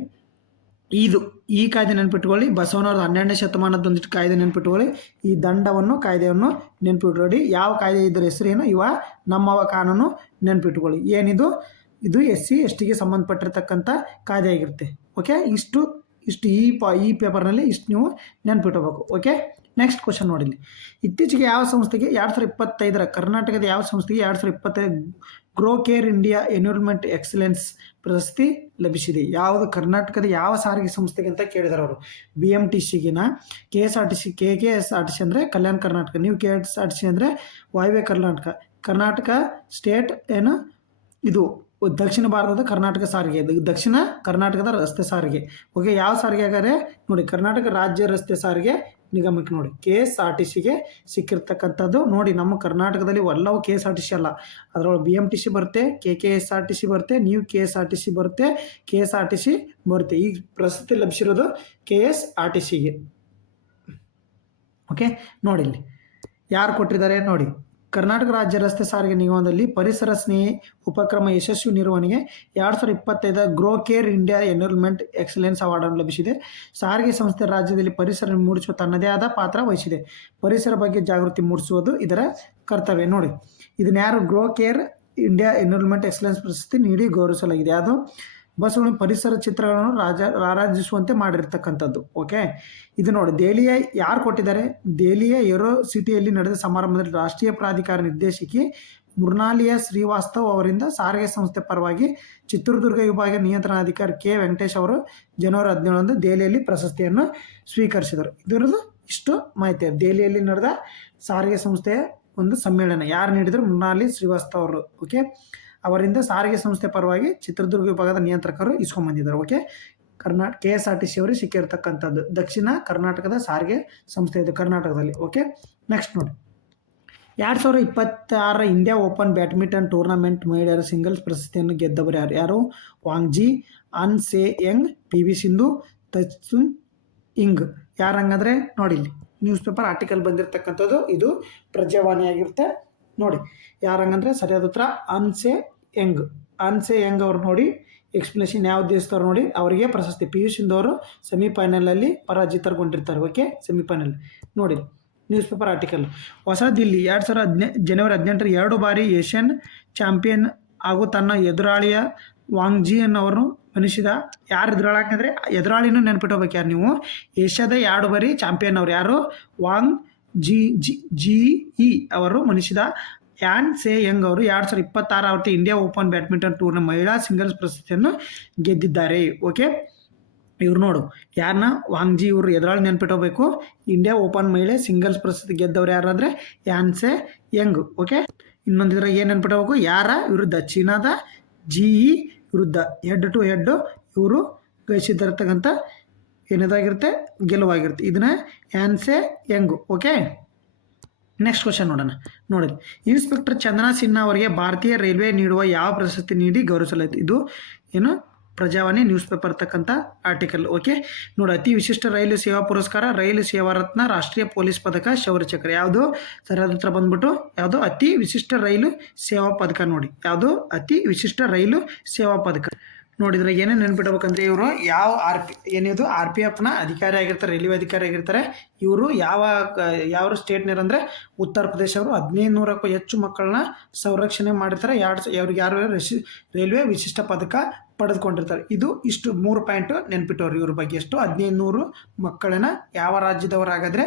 ಈ ಕಾಯ್ದೆ ನೆನ್ಪಿಟ್ಕೊಳ್ಳಿ. ಬಸವಣ್ಣವ್ರದ್ದು 12ನೇ ಶತಮಾನದ ಒಂದಿಷ್ಟು ಕಾಯ್ದೆ ನೆನ್ಪಿಟ್ಕೊಳ್ಳಿ. ಈ ಕಾಯ್ದೆಯನ್ನು ನೆನ್ಪಿಟ್ಕೊಳ್ಳಿ. ಯಾವ ಕಾಯ್ದೆ ಇದ್ರ ಹೆಸರೇನು? ಇವ ನಮ್ಮವ ಕಾನೂನು ನೆನ್ಪಿಟ್ಕೊಳ್ಳಿ. ಏನಿದು? ಇದು SC STಗೆ ಸಂಬಂಧಪಟ್ಟಿರ್ತಕ್ಕಂಥ ಕಾಯ್ದೆ ಆಗಿರುತ್ತೆ. ಓಕೆ, ಇಷ್ಟು ಈ ಪೇಪರ್ನಲ್ಲಿ ಇಷ್ಟು ನೀವು ನೆನ್ಪಿಟ್ಕೋಬೇಕು. ಓಕೆ, ನೆಕ್ಸ್ಟ್ ಕ್ವಶನ್ ನೋಡಿಲಿ. ಇತ್ತೀಚೆಗೆ ಯಾವ ಸಂಸ್ಥೆಗೆ 2025 ಕರ್ನಾಟಕದ ಯಾವ ಸಂಸ್ಥೆಗೆ 2025 grow care India environment excellence ಪ್ರಶಸ್ತಿ ಲಭಿಸಿದೆ? ಯಾವುದು? ಕರ್ನಾಟಕದ ಯಾವ ಸಾರಿಗೆ ಸಂಸ್ಥೆಗೆ ಅಂತ ಕೇಳಿದಾರೆ ಅವರು. BMTCಗಿನ, KSRTC, KSRTC ಅಂದರೆ ಕಲ್ಯಾಣ ಕರ್ನಾಟಕ, ನೀವು KSRTC ಅಂದರೆ ವಾಯುವ್ಯ ಕರ್ನಾಟಕ ಸ್ಟೇಟ್ ಏನು ಇದು ದಕ್ಷಿಣ ಭಾರತದ ಕರ್ನಾಟಕ ಸಾರಿಗೆ, ದಕ್ಷಿಣ ಕರ್ನಾಟಕದ ರಸ್ತೆ ಸಾರಿಗೆ. ಓಕೆ, ಯಾವ ಸಾರಿಗೆ ಹಾಗಾದ್ರೆ ನೋಡಿ? ಕರ್ನಾಟಕ ರಾಜ್ಯ ರಸ್ತೆ ಸಾರಿಗೆ ನಿಗಮಕ್ಕೆ ನೋಡಿ KSRTCಗೆ ಸಿಕ್ಕಿರ್ತಕ್ಕಂಥದ್ದು. ನೋಡಿ ನಮ್ಮ ಕರ್ನಾಟಕದಲ್ಲಿ ಎಲ್ಲವೂ KSRTC ಅಲ್ಲ, ಅದರೊಳಗೆ BMTC ಬರುತ್ತೆ, KSRTC ಬರುತ್ತೆ, ನ್ಯೂ KSRTC ಬರುತ್ತೆ, KSRTC ಬರುತ್ತೆ. ಈಗ ಪ್ರಸ್ತುತಿ ಲಭಿಸಿರೋದು KSRTCಗೆ. ಓಕೆ, ನೋಡಿ ಇಲ್ಲಿ ಯಾರು ಕೊಟ್ಟಿದ್ದಾರೆ ನೋಡಿ. ಕರ್ನಾಟಕ ರಾಜ್ಯ ರಸ್ತೆ ಸಾರಿಗೆ ನಿಗಮದಲ್ಲಿ ಪರಿಸರ ಸ್ನೇಹಿ ಉಪಕ್ರಮ ಯಶಸ್ವಿ ನಿರ್ವಹಣೆಗೆ 2025 grow care India environment excellence ಅವಾರ್ಡನ್ನು ಲಭಿಸಿದೆ. ಸಾರಿಗೆ ಸಂಸ್ಥೆ ರಾಜ್ಯದಲ್ಲಿ ಪರಿಸರ ಮೂಡಿಸುವ ತನ್ನದೇ ಆದ ಪಾತ್ರ ವಹಿಸಿದೆ. ಪರಿಸರ ಬಗ್ಗೆ ಜಾಗೃತಿ ಮೂಡಿಸುವುದು ಇದರ ಕರ್ತವ್ಯ. ನೋಡಿ, ಇದನ್ನ ಯಾರು grow care India environment excellence ಪ್ರಶಸ್ತಿ ನೀಡಿ ಗೌರವಿಸಲಾಗಿದೆ. ಅದು ಬಸ್ಸುಗಳ ಪರಿಸರ ಚಿತ್ರಗಳನ್ನು ರಾರಾಜಿಸುವಂತೆ ಮಾಡಿರ್ತಕ್ಕಂಥದ್ದು. ಓಕೆ, ಇದು ನೋಡಿ ದೆಹಲಿಯ ಯಾರು ಕೊಟ್ಟಿದ್ದಾರೆ, ದೆಹಲಿಯ ಏರೋ ಸಿಟಿಯಲ್ಲಿ ನಡೆದ ಸಮಾರಂಭದಲ್ಲಿ ರಾಷ್ಟ್ರೀಯ ಪ್ರಾಧಿಕಾರ ನಿರ್ದೇಶಕಿ ಮೃಣಾಲಿಯಾ ಶ್ರೀವಾಸ್ತವ್ ಅವರಿಂದ ಸಾರಿಗೆ ಸಂಸ್ಥೆ ಪರವಾಗಿ ಚಿತ್ರದುರ್ಗ ವಿಭಾಗೀಯ ನಿಯಂತ್ರಣಾಧಿಕಾರಿ K. ವೆಂಕಟೇಶ್ ಅವರು ಜನವರಿ 17 ದೆಹಲಿಯಲ್ಲಿ ಪ್ರಶಸ್ತಿಯನ್ನು ಸ್ವೀಕರಿಸಿದರು. ಇದರದ್ದು ಇಷ್ಟು ಮಾಹಿತಿ. ದೆಹಲಿಯಲ್ಲಿ ನಡೆದ ಸಾರಿಗೆ ಸಂಸ್ಥೆಯ ಒಂದು ಸಮ್ಮೇಳನ ಯಾರು ನೀಡಿದರು, ಮೃಣಾಲಿ ಶ್ರೀವಾಸ್ತವ್ ಅವರು. ಓಕೆ, ಅವರಿಂದ ಸಾರಿಗೆ ಸಂಸ್ಥೆ ಪರವಾಗಿ ಚಿತ್ರದುರ್ಗ ವಿಭಾಗದ ನಿಯಂತ್ರಕರು ಇಸ್ಕೊಂಡ್ಬಂದಿದ್ದಾರೆ. ಓಕೆ, KSRTC ಅವರಿಗೆ ಸಿಕ್ಕಿರ್ತಕ್ಕಂಥದ್ದು ದಕ್ಷಿಣ ಕರ್ನಾಟಕದ ಸಾರಿಗೆ ಸಂಸ್ಥೆ ಇದು ಕರ್ನಾಟಕದಲ್ಲಿ. ಓಕೆ, ನೆಕ್ಸ್ಟ್ ನೋಡಿ 2026 ಇಂಡಿಯಾ ಓಪನ್ ಬ್ಯಾಡ್ಮಿಂಟನ್ ಟೂರ್ನಮೆಂಟ್ ಮಹಿಳೆಯರ ಸಿಂಗಲ್ಸ್ ಪ್ರಶಸ್ತಿಯನ್ನು ಗೆದ್ದವರು ಯಾರು? ವಾಂಗ್ಜಿ, ಅನ್ ಸೆ ಯಂಗ್, PV ಸಿಂಧು, ತೈಸುನ್ ಇಂಗ್. ಯಾರಂಗಂದ್ರೆ ನೋಡಿ ಇಲ್ಲಿ ನ್ಯೂಸ್ ಪೇಪರ್ ಆರ್ಟಿಕಲ್ ಬಂದಿರತಕ್ಕಂಥದ್ದು, ಇದು ಪ್ರಜಾವಾಣಿಯಾಗಿರುತ್ತೆ. ನೋಡಿ ಯಾರಂಗಂದ್ರೆ ಸರಿಯಾದ ಉತ್ತರ ಅನ್ ಸೆ ಯಂಗ್ ಅವರು. ನೋಡಿ ಎಕ್ಸ್ಪ್ಲನೇಷನ್ ಯಾವ ದೇಶದವ್ರು ನೋಡಿ ಅವರಿಗೆ ಪ್ರಶಸ್ತಿ. PV ಸಿಂಧು ಅವರು ಸೆಮಿಫೈನಲಲ್ಲಿ ಪರಾಜಿತಗೊಂಡಿರ್ತಾರೆ. ಓಕೆ, ಸೆಮಿಫೈನಲ್ ನೋಡಿ ನ್ಯೂಸ್ ಪೇಪರ್ ಆರ್ಟಿಕಲ್. ಹೊಸ ದಿಲ್ಲಿ ಜನವರಿ 18 2 ಬಾರಿ ಏಷ್ಯನ್ ಚಾಂಪಿಯನ್ ಹಾಗೂ ತನ್ನ ಎದುರಾಳಿಯ ವಾಂಗ್ಜಿಯನ್ ಅವರು ಮನುಷ್ಯದ ಯಾರು ಎದುರಾಳಂದ್ರೆ ಎದುರಾಳಿನೂ ನೆನ್ಪಿಟ್ಕೋಬೇಕು ಯಾರು ನೀವು. ಏಷ್ಯಾದ 2 ಬಾರಿ ಚಾಂಪಿಯನ್ ಅವರು ಯಾರು? ವಾಂಗ್ ಜಿ ಅವರು ಮನುಷ್ಯದ. ಯಾನ್ ಸೆ ಯಂಗ್ ಅವರು 2026 ಆವೃತ್ತಿ ಇಂಡಿಯಾ ಓಪನ್ ಬ್ಯಾಡ್ಮಿಂಟನ್ ಟೂರ್ನ ಮಹಿಳಾ ಸಿಂಗಲ್ಸ್ ಪ್ರಶಸ್ತಿಯನ್ನು ಗೆದ್ದಿದ್ದಾರೆ. ಓಕೆ, ಇವ್ರು ನೋಡು ಯಾರನ್ನ ವಾಂಗ್ಜಿ ಇವರು ಎದುರಾಳಿ ನೆನ್ಪಿಟ್ಕೋಬೇಕು. ಇಂಡಿಯಾ ಓಪನ್ ಮಹಿಳೆ ಸಿಂಗಲ್ಸ್ ಪ್ರಶಸ್ತಿ ಗೆದ್ದವ್ರು ಯಾರಂದರೆ ಯಾನ್ ಸೆ ಯಂಗ್. ಓಕೆ, ಇನ್ನೊಂದಿದ್ರೆ ಏನು ನೆನ್ಪಿಟ್ಕೋಬೇಕು, ಯಾರ ವಿರುದ್ಧ? ಚೀನಾದ GE ವಿರುದ್ಧ ಹೆಡ್ ಟು ಹೆಡ್ ಇವರು ಗಳಿಸಿದಿರ್ತಕ್ಕಂಥ ಏನೇದಾಗಿರುತ್ತೆ ಗೆಲುವಾಗಿರುತ್ತೆ. ಇದನ್ನ ಯಾನ್ ಸೆ ಯಂಗ್. ಓಕೆ, ನೆಕ್ಸ್ಟ್ ಕ್ವಶನ್ ನೋಡೋಣ. ನೋಡಿ, ಇನ್ಸ್ಪೆಕ್ಟರ್ ಚಂದನಾ ಸಿನ್ಹಾ ಅವರಿಗೆ ಭಾರತೀಯ ರೈಲ್ವೆ ನೀಡುವ ಯಾವ ಪ್ರಶಸ್ತಿ ನೀಡಿ ಗೌರವಿಸಲಾಯಿತು? ಇದು ಏನು ಪ್ರಜಾವಾಣಿ ನ್ಯೂಸ್ ಪೇಪರ್ ತಕ್ಕಂಥ ಆರ್ಟಿಕಲ್. ಓಕೆ, ನೋಡಿ ಅತಿ ವಿಶಿಷ್ಟ ರೈಲು ಸೇವಾ ಪುರಸ್ಕಾರ, ರೈಲು ಸೇವಾ ರತ್ನ, ರಾಷ್ಟ್ರೀಯ ಪೊಲೀಸ್ ಪದಕ, ಶೌರ್ಯ ಚಕ್ರ. ಯಾವುದು ಸರಿಯಾದ ಉತ್ತರ ಬಂದ್ಬಿಟ್ಟು ಯಾವುದು? ಅತಿ ವಿಶಿಷ್ಟ ರೈಲು ಸೇವಾ ಪದಕ. ನೋಡಿ ಯಾವುದು? ಅತಿ ವಿಶಿಷ್ಟ ರೈಲು ಸೇವಾ ಪದಕ. ನೋಡಿದ್ರೆ ಏನೇನು ನೆನ್ಪಿಡ್ಬೇಕಂದ್ರೆ ಇವರು ಯಾವ ಏನಿದು RPFನ ಅಧಿಕಾರಿ ಆಗಿರ್ತಾರೆ, ರೈಲ್ವೆ ಅಧಿಕಾರಿ ಆಗಿರ್ತಾರೆ. ಇವರು ಯಾವ ಸ್ಟೇಟ್ನರಂದರೆ ಉತ್ತರ ಪ್ರದೇಶ. ಅವರು 1500ಕ್ಕೂ ಹೆಚ್ಚು ಮಕ್ಕಳನ್ನ ಸಂರಕ್ಷಣೆ ಮಾಡಿರ್ತಾರೆ. ಯಾರು ರೈಲ್ವೆ ವಿಶಿಷ್ಟ ಪದಕ ಪಡೆದುಕೊಂಡಿರ್ತಾರೆ. ಇದು ಇಷ್ಟು 3 ಪಾಯಿಂಟು ನೆನ್ಪಿಟ್ಟವ್ರು ಇವ್ರ ಬಗ್ಗೆ. ಎಷ್ಟು? 1500 ಮಕ್ಕಳನ್ನ. ಯಾವ ರಾಜ್ಯದವರಾಗಾದರೆ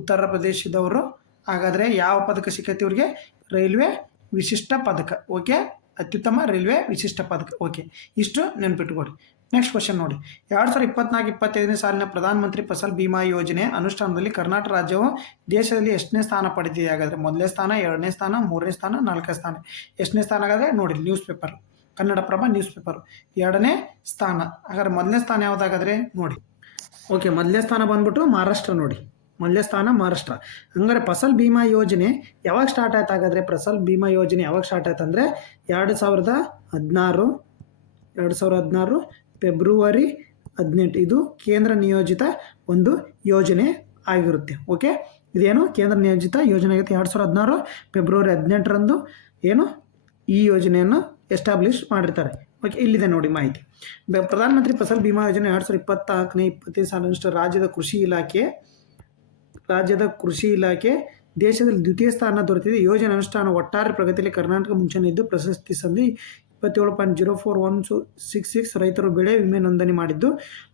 ಉತ್ತರ ಪ್ರದೇಶದವರು. ಹಾಗಾದರೆ ಯಾವ ಪದಕ ಸಿಕ್ಕೈತಿ ಇವ್ರಿಗೆ? ರೈಲ್ವೆ ವಿಶಿಷ್ಟ ಪದಕ. ಓಕೆ, ಅತ್ಯುತ್ತಮ ರೈಲ್ವೆ ವಿಶಿಷ್ಟ ಪದಕ. ಓಕೆ, ಇಷ್ಟು ನೆನ್ಪಿಟ್ಕೊಡಿ. ನೆಕ್ಸ್ಟ್ ಕ್ವಶನ್ ನೋಡಿ, 2024-25 ಸಾಲಿನ ಪ್ರಧಾನಮಂತ್ರಿ ಫಸಲ್ ಬಿಮಾ ಯೋಜನೆ ಅನುಷ್ಠಾನದಲ್ಲಿ ಕರ್ನಾಟಕ ರಾಜ್ಯವು ದೇಶದಲ್ಲಿ ಎಷ್ಟನೇ ಸ್ಥಾನ ಪಡೆದಿದೆ? ಹಾಗಾದರೆ 1ನೇ ಸ್ಥಾನ, 2ನೇ ಸ್ಥಾನ, 3ನೇ ಸ್ಥಾನ, 4ನೇ ಸ್ಥಾನ. ಎಷ್ಟನೇ ಸ್ಥಾನ ಹಾಗಾದರೆ ನೋಡಿ news paper Kannadaprabha news paper 2ನೇ ಸ್ಥಾನ. ಹಾಗಾದ್ರೆ 1ನೇ ಸ್ಥಾನ ಯಾವುದಾಗಾದ್ರೆ ನೋಡಿ. ಓಕೆ, 1ನೇ ಸ್ಥಾನ ಬಂದ್ಬಿಟ್ಟು ಮಹಾರಾಷ್ಟ್ರ. ನೋಡಿ 1ನೇ ಸ್ಥಾನ ಮಹಾರಾಷ್ಟ್ರ. ಹಂಗಾರೆ ಫಸಲ್ ಬಿಮಾ ಯೋಜನೆ ಯಾವಾಗ ಸ್ಟಾರ್ಟ್ ಆಯ್ತು? ಹಾಗಾದರೆ ಫಸಲ್ ಬಿಮಾ ಯೋಜನೆ ಯಾವಾಗ ಸ್ಟಾರ್ಟ್ ಆಯ್ತು ಅಂದರೆ 2016 ಫೆಬ್ರವರಿ 18. ಇದು ಕೇಂದ್ರ ನಿಯೋಜಿತ ಒಂದು ಯೋಜನೆ ಆಗಿರುತ್ತೆ. ಓಕೆ, ಇದೇನು ಕೇಂದ್ರ ನಿಯೋಜಿತ ಯೋಜನೆ ಆಗುತ್ತೆ. 2016 ಫೆಬ್ರವರಿ 18ರಂದು ಏನು ಈ ಯೋಜನೆಯನ್ನು ಎಸ್ಟಾಬ್ಲಿಷ್ ಮಾಡಿರ್ತಾರೆ. ಓಕೆ, ಇಲ್ಲಿದೆ ನೋಡಿ ಮಾಹಿತಿ. ಪ್ರಧಾನಮಂತ್ರಿ ಫಸಲ್ ಬಿಮಾ ಯೋಜನೆ 2024-25 ಸಾಲಿನಷ್ಟು ರಾಜ್ಯದ ಕೃಷಿ ಇಲಾಖೆ ದೇಶದಲ್ಲಿ ದ್ವಿತೀಯ ಸ್ಥಾನ ದೊರೆತಿದೆ. ಯೋಜನೆ ಅನುಷ್ಠಾನ ಒಟ್ಟಾರೆ ಪ್ರಗತಿಯಲ್ಲಿ ಕರ್ನಾಟಕ ಮುಂಚೂಣಿ ಇದ್ದು ಪ್ರಶಸ್ತಿ ಸಂಧಿ 27.04166 ರೈತರು ಬೆಳೆ ವಿಮೆ ನೋಂದಣಿ ಮಾಡಿದ್ದು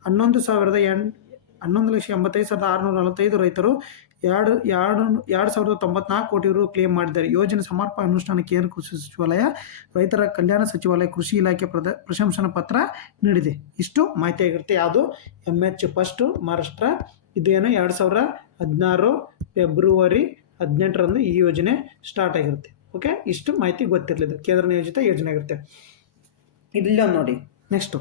11,85,645 ರೈತರು 2,094 ಕೋಟಿ ರು ಕ್ಲೇಮ್ ಮಾಡಿದ್ದಾರೆ. ಯೋಜನೆ ಸಮರ್ಪಕ ಅನುಷ್ಠಾನ ಕೇಂದ್ರ ಕೃಷಿ ಸಚಿವಾಲಯ, ರೈತರ ಕಲ್ಯಾಣ ಸಚಿವಾಲಯ, ಕೃಷಿ ಇಲಾಖೆ ಪ್ರಶಂಸನಾ ಪತ್ರ ನೀಡಿದೆ. ಇಷ್ಟು ಮಾಹಿತಿ ಆಗಿರುತ್ತೆ. ಯಾವುದು? MH first Maharashtra. ಇದೇನು 2016 ಫೆಬ್ರವರಿ 18ರಂದು ಈ ಯೋಜನೆ ಸ್ಟಾರ್ಟ್ ಆಗಿರುತ್ತೆ. ಓಕೆ, ಇಷ್ಟು ಮಾಹಿತಿ ಗೊತ್ತಿರಲಿಲ್ಲ. ಕೇಂದ್ರ ನಿಯೋಜಿತ ಯೋಜನೆ ಆಗಿರುತ್ತೆ. ಇಲ್ಲೊಂದು ನೋಡಿ. ನೆಕ್ಸ್ಟು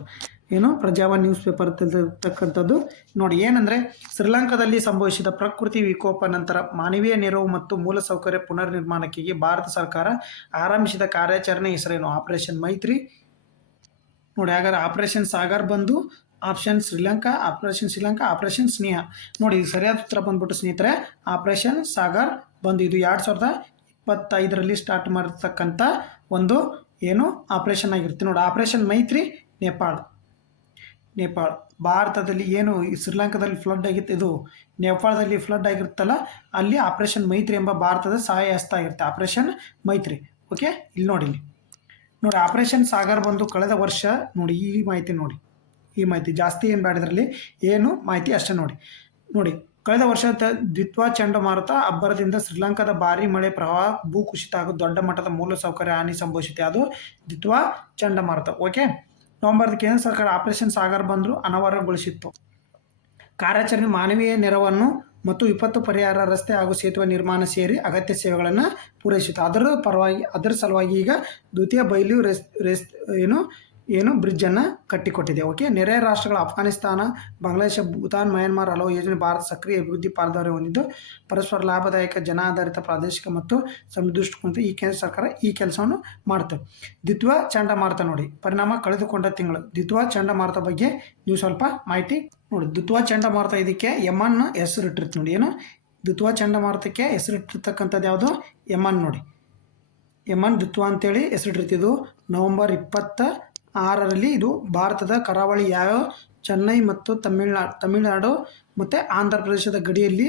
ಏನು ಪ್ರಜಾವಾಣಿ ನ್ಯೂಸ್ ಪೇಪರ್ ಅಂತಕ್ಕಂಥದ್ದು ನೋಡಿ. ಏನಂದರೆ ಶ್ರೀಲಂಕಾದಲ್ಲಿ ಸಂಭವಿಸಿದ ಪ್ರಕೃತಿ ವಿಕೋಪ ನಂತರ ಮಾನವೀಯ ನೆರವು ಮತ್ತು ಮೂಲಸೌಕರ್ಯ ಪುನರ್ನಿರ್ಮಾಣಕ್ಕೆ ಭಾರತ ಸರ್ಕಾರ ಆರಂಭಿಸಿದ ಕಾರ್ಯಾಚರಣೆ ಹೆಸರೇನು? ಆಪರೇಷನ್ ಮೈತ್ರಿ ನೋಡಿ. ಹಾಗಾದ್ರೆ ಆಪರೇಷನ್ ಸಾಗರ್ ಬಂದು ಆಪ್ಷನ್ ಶ್ರೀಲಂಕಾ, ಆಪರೇಷನ್ ಸ್ನೇಹ ನೋಡಿ. ಸರಿಯಾದ ಉತ್ತರ ಬಂದ್ಬಿಟ್ಟು ಸ್ನೇಹಿತರೆ ಆಪರೇಷನ್ ಸಾಗರ್ ಬಂದು ಇದು 2025ರಲ್ಲಿ ಸ್ಟಾರ್ಟ್ ಮಾಡಿರ್ತಕ್ಕಂಥ ಒಂದು ಏನು ಆಪರೇಷನ್ ಆಗಿರುತ್ತೆ ನೋಡಿ. ಆಪರೇಷನ್ ಮೈತ್ರಿ ನೇಪಾಳ ಭಾರತದಲ್ಲಿ ಏನು ಶ್ರೀಲಂಕಾದಲ್ಲಿ ಫ್ಲಡ್ ಆಗಿತ್ತು, ಇದು ನೇಪಾಳದಲ್ಲಿ ಫ್ಲಡ್ ಆಗಿರುತ್ತಲ್ಲ, ಅಲ್ಲಿ ಆಪರೇಷನ್ ಮೈತ್ರಿ ಎಂಬ ಭಾರತದ ಸಹಾಯ ಹಸ್ತ ಆಗಿರುತ್ತೆ ಆಪರೇಷನ್ ಮೈತ್ರಿ. ಓಕೆ, ಇಲ್ಲಿ ನೋಡಿ ಆಪರೇಷನ್ ಸಾಗರ್ ಬಂದು ಕಳೆದ ವರ್ಷ ನೋಡಿ. ಈ ಮಾಹಿತಿ ಜಾಸ್ತಿ ಏನು ಬೇಡ ಇದರಲ್ಲಿ, ಏನು ಮಾಹಿತಿ ಅಷ್ಟೇ ನೋಡಿ. ಕಳೆದ ವರ್ಷ ದಿತ್ವಾ ಚಂಡಮಾರುತ ಅಬ್ಬರದಿಂದ ಶ್ರೀಲಂಕಾದ ಭಾರೀ ಮಳೆ, ಪ್ರವಾಹ, ಭೂಕುಸಿತ ಹಾಗೂ ದೊಡ್ಡ ಮಟ್ಟದ ಮೂಲಸೌಕರ್ಯ ಹಾನಿ ಸಂಭವಿಸಿದೆ. ಅದು ದಿತ್ವಾ ಚಂಡಮಾರುತ. ಓಕೆ, ನವೆಂಬರ್ದ ಕೇಂದ್ರ ಸರ್ಕಾರ ಆಪರೇಷನ್ ಸಾಗರ್ ಬಂದರೂ ಅನಾವರಣಗೊಳಿಸಿತ್ತು. ಕಾರ್ಯಾಚರಣೆ ಮಾನವೀಯ ನೆರವನ್ನು ಮತ್ತು ವಿಪತ್ತು ಪರಿಹಾರ, ರಸ್ತೆ ಹಾಗೂ ಸೇತುವೆ ನಿರ್ಮಾಣ ಸೇರಿ ಅಗತ್ಯ ಸೇವೆಗಳನ್ನು ಪೂರೈಸಿತ್ತು. ಅದರ ಸಲುವಾಗಿ ಈಗ ದ್ವಿತೀಯ ಬಯಲು ಬ್ರಿಡ್ಜನ್ನು ಕಟ್ಟಿಕೊಟ್ಟಿದೆ. ಓಕೆ, ನೆರೆಯ ರಾಷ್ಟ್ರಗಳ ಅಫ್ಘಾನಿಸ್ತಾನ, ಬಾಂಗ್ಲಾದೇಶ, ಭೂತಾನ್, ಮಯನ್ಮಾರ್ ಹಲವು ಯೋಜನೆ ಭಾರತ ಸಕ್ರಿಯ ಅಭಿವೃದ್ಧಿ ಪಾಲುದಾರಿ ಹೊಂದಿದ್ದು ಪರಸ್ಪರ ಲಾಭದಾಯಕ ಜನಾಧಾರಿತ ಪ್ರಾದೇಶಿಕ ಮತ್ತು ಸಮೃದ್ಧಿಕೋನ ಈ ಕೇಂದ್ರ ಸರ್ಕಾರ ಈ ಕೆಲಸವನ್ನು ಮಾಡುತ್ತೆ. ದಿತ್ವಾ ಚಂಡಮಾರುತ ನೋಡಿ ಪರಿಣಾಮ ಕಳೆದುಕೊಂಡ ತಿಂಗಳು. ದಿತ್ವಾ ಚಂಡಮಾರುತ ಬಗ್ಗೆ ನೀವು ಸ್ವಲ್ಪ ಮಾಹಿತಿ ನೋಡಿ. ದಿತ್ವಾ ಚಂಡಮಾರುತ ಇದಕ್ಕೆ ಯಮನ್ ಹೆಸರಿಟ್ಟಿರ್ತೀವಿ ನೋಡಿ. ಏನು ದಿತ್ವಾ ಚಂಡಮಾರುತಕ್ಕೆ ಹೆಸರಿಟ್ಟಿರ್ತಕ್ಕಂಥದ್ದು ಯಾವುದು? ಯಮನ್ ನೋಡಿ. ಯಮನ್ ದಿತ್ವಾ ಅಂತೇಳಿ ಹೆಸರಿಟ್ಟಿರ್ತಿದ್ದು ನವೆಂಬರ್ 26ರಲ್ಲಿ ಇದು ಭಾರತದ ಕರಾವಳಿ ಯಾವ ಚೆನ್ನೈ ಮತ್ತು ತಮಿಳುನಾಡು ಮತ್ತು ಆಂಧ್ರ ಪ್ರದೇಶದ ಗಡಿಯಲ್ಲಿ